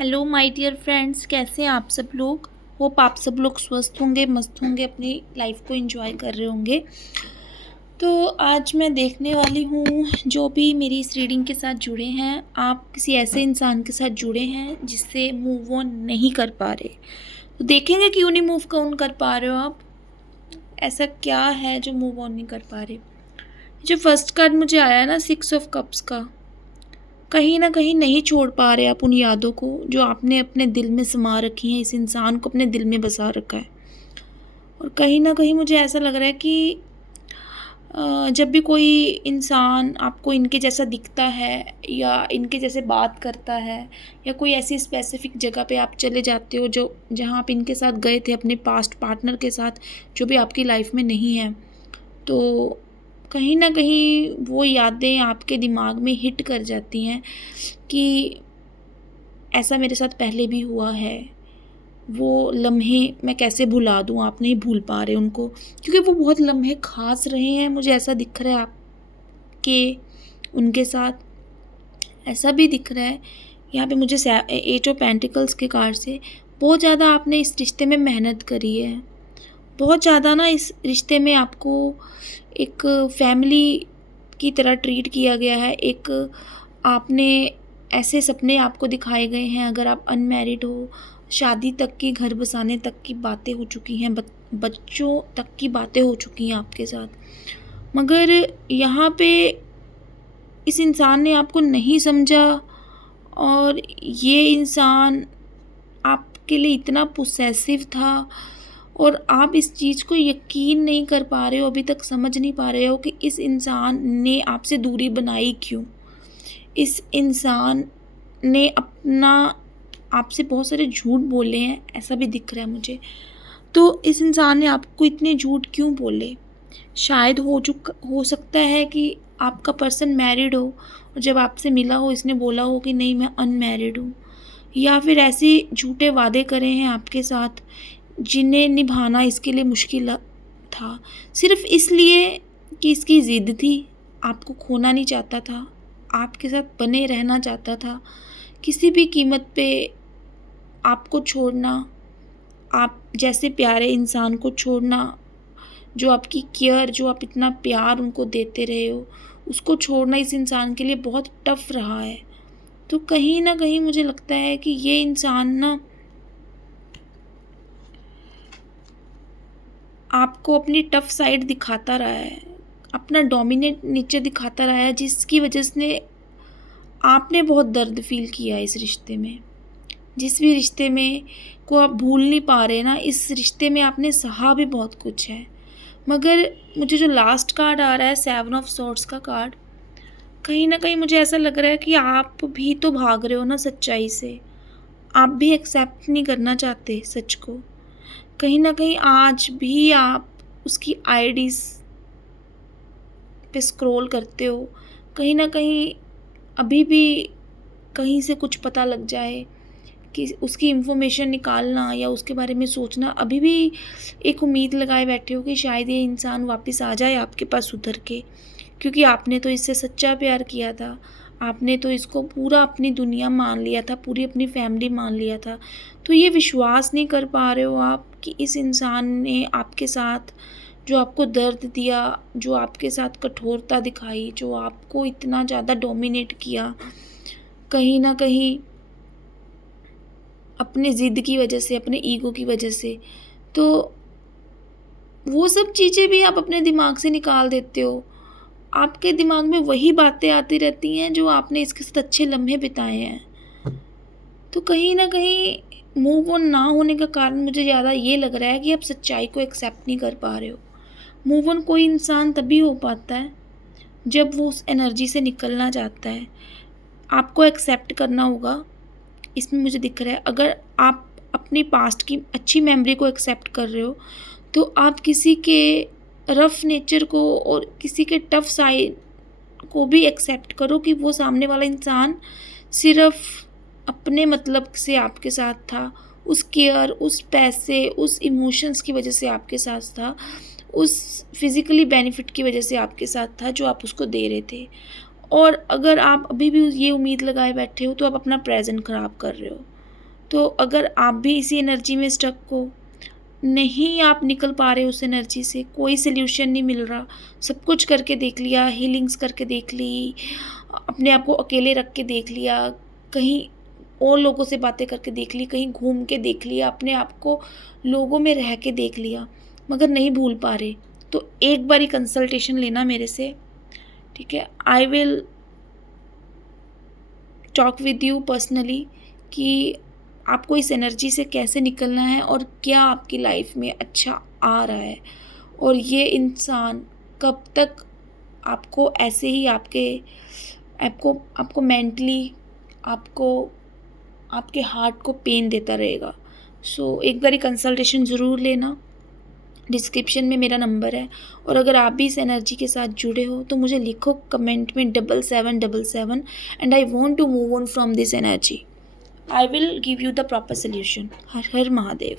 Hello my dear friends, कैसे हैं आप सब लोग। होप आप सब लोग स्वस्थ होंगे, मस्त होंगे, अपनी लाइफ को एंजॉय कर रहे होंगे। तो आज मैं देखने वाली हूँ, जो भी मेरी इस रीडिंग के साथ जुड़े हैं, आप किसी ऐसे इंसान के साथ जुड़े हैं जिससे मूव ऑन नहीं कर पा रहे। तो देखेंगे क्यों नहीं मूव ऑन कर पा रहे हो आप, ऐसा क्या है जो मूव ऑन नहीं कर पा रहे। जो फर्स्ट कार्ड मुझे आया ना, 6 ऑफ कप्स का, कहीं ना कहीं नहीं छोड़ पा रहे आप उन यादों को जो आपने अपने दिल में समा रखी हैं। इस इंसान को अपने दिल में बसा रखा है। और कहीं ना कहीं मुझे ऐसा लग रहा है कि जब भी कोई इंसान आपको इनके जैसा दिखता है या इनके जैसे बात करता है या कोई ऐसी स्पेसिफिक जगह पे आप चले जाते हो जो जहाँ आप इनके साथ गए थे अपने पास्ट पार्टनर के साथ, जो भी आपकी लाइफ में नहीं है, तो कहीं न कहीं वो यादें आपके दिमाग में हिट कर जाती हैं कि ऐसा मेरे साथ पहले भी हुआ है। वो लम्हे मैं कैसे भुला दूँ, आप नहीं भूल पा रहे उनको, क्योंकि वो बहुत लम्हे ख़ास रहे हैं। मुझे ऐसा दिख रहा है आपके उनके साथ, ऐसा भी दिख रहा है यहाँ पे मुझे 8 ऑफ पेंटिकल्स के कार्ड से। बहुत ज़्यादा आपने इस रिश्ते में मेहनत करी है। बहुत ज़्यादा ना इस रिश्ते में आपको एक फैमिली की तरह ट्रीट किया गया है। एक आपने ऐसे सपने आपको दिखाए गए हैं, अगर आप अनमैरिड हो, शादी तक की, घर बसाने तक की बातें हो चुकी हैं, बच्चों तक की बातें हो चुकी हैं आपके साथ। मगर यहाँ पे इस इंसान ने आपको नहीं समझा और ये इंसान आपके लिए इतना पोसेसिव था और आप इस चीज़ को यकीन नहीं कर पा रहे हो, अभी तक समझ नहीं पा रहे हो कि इस इंसान ने आपसे दूरी बनाई क्यों। इस इंसान ने अपना आपसे बहुत सारे झूठ बोले हैं, ऐसा भी दिख रहा है मुझे। तो इस इंसान ने आपको इतने झूठ क्यों बोले। शायद हो सकता है कि आपका पर्सन मैरिड हो और जब आपसे मिला हो इसने बोला हो कि नहीं मैं अनमैरिड हूँ, या फिर ऐसे झूठे वादे करे हैं आपके साथ जिन्हें निभाना इसके लिए मुश्किल था, सिर्फ़ इसलिए कि इसकी ज़िद थी, आपको खोना नहीं चाहता था, आपके साथ बने रहना चाहता था। किसी भी कीमत पे आपको छोड़ना, आप जैसे प्यारे इंसान को छोड़ना, जो आपकी केयर, जो आप इतना प्यार उनको देते रहे हो, उसको छोड़ना इस इंसान के लिए बहुत टफ़ रहा है। तो कहीं न कहीं मुझे लगता है कि ये इंसान ना आपको अपनी टफ़ साइड दिखाता रहा है, अपना डोमिनेट नेचर दिखाता रहा है, जिसकी वजह से आपने बहुत दर्द फ़ील किया है इस रिश्ते में। जिस भी रिश्ते में को आप भूल नहीं पा रहे ना, इस रिश्ते में आपने सहा भी बहुत कुछ है। मगर मुझे जो लास्ट कार्ड आ रहा है, 7 ऑफ सॉर्ड्स का कार्ड, कहीं न कहीं मुझे ऐसा लग रहा है कि आप भी तो भाग रहे हो ना सच्चाई से। आप भी एक्सेप्ट नहीं करना चाहते सच को। कहीं न कहीं आज भी आप उसकी आईडीज़ पे स्क्रॉल करते हो। कहीं न कहीं अभी भी कहीं से कुछ पता लग जाए कि उसकी इन्फॉर्मेशन निकालना या उसके बारे में सोचना, अभी भी एक उम्मीद लगाए बैठे हो कि शायद ये इंसान वापस आ जाए आपके पास उतर के, क्योंकि आपने तो इससे सच्चा प्यार किया था। आपने तो इसको पूरा अपनी दुनिया मान लिया था, पूरी अपनी फैमिली मान लिया था। तो ये विश्वास नहीं कर पा रहे हो आप कि इस इंसान ने आपके साथ जो आपको दर्द दिया, जो आपके साथ कठोरता दिखाई, जो आपको इतना ज़्यादा डोमिनेट किया, कहीं न कहीं अपने ज़िद की वजह से, अपने ईगो की वजह से, तो वो सब चीज़ें भी आप अपने दिमाग से निकाल देते हो। आपके दिमाग में वही बातें आती रहती हैं जो आपने इसके साथ अच्छे लम्हे बिताए हैं। तो कहीं न कहीं मूव ऑन ना होने का कारण मुझे ज़्यादा ये लग रहा है कि आप सच्चाई को एक्सेप्ट नहीं कर पा रहे हो। मूव ऑन कोई इंसान तभी हो पाता है जब वो उस एनर्जी से निकलना चाहता है। आपको एक्सेप्ट करना होगा, इसमें मुझे दिख रहा है। अगर आप अपनी पास्ट की अच्छी मेमोरी को एक्सेप्ट कर रहे हो, तो आप किसी के रफ़ नेचर को और किसी के टफ़ साइड को भी एक्सेप्ट करो कि वो सामने वाला इंसान सिर्फ़ अपने मतलब से आपके साथ था। उस केयर, उस पैसे, उस इमोशंस की वजह से आपके साथ था, उस फिज़िकली बेनिफिट की वजह से आपके साथ था जो आप उसको दे रहे थे। और अगर आप अभी भी ये उम्मीद लगाए बैठे हो, तो आप अपना प्रेज़ेंट ख़राब कर रहे हो। तो अगर आप भी इसी एनर्जी में स्टक हो, नहीं आप निकल पा रहे हो उस एनर्जी से, कोई सल्यूशन नहीं मिल रहा, सब कुछ करके देख लिया, हीलिंग्स करके देख ली, अपने आप को अकेले रख के देख लिया, कहीं और लोगों से बातें करके देख ली, कहीं घूम के देख लिया, अपने आप को लोगों में रह के देख लिया, मगर नहीं भूल पा रहे, तो एक बारी कंसल्टेशन लेना मेरे से, ठीक है? I will talk with you personally कि आपको इस एनर्जी से कैसे निकलना है और क्या आपकी लाइफ में अच्छा आ रहा है, और ये इंसान कब तक आपको ऐसे ही आपको आपको मेंटली, आपको आपके हार्ट को पेन देता रहेगा। सो एक बारी कंसल्टेशन ज़रूर लेना। डिस्क्रिप्शन में मेरा नंबर है, और अगर आप भी इस एनर्जी के साथ जुड़े हो तो मुझे लिखो कमेंट में 7777 and I want to move on from this energy. I will give you the proper solution. हर हर महादेव।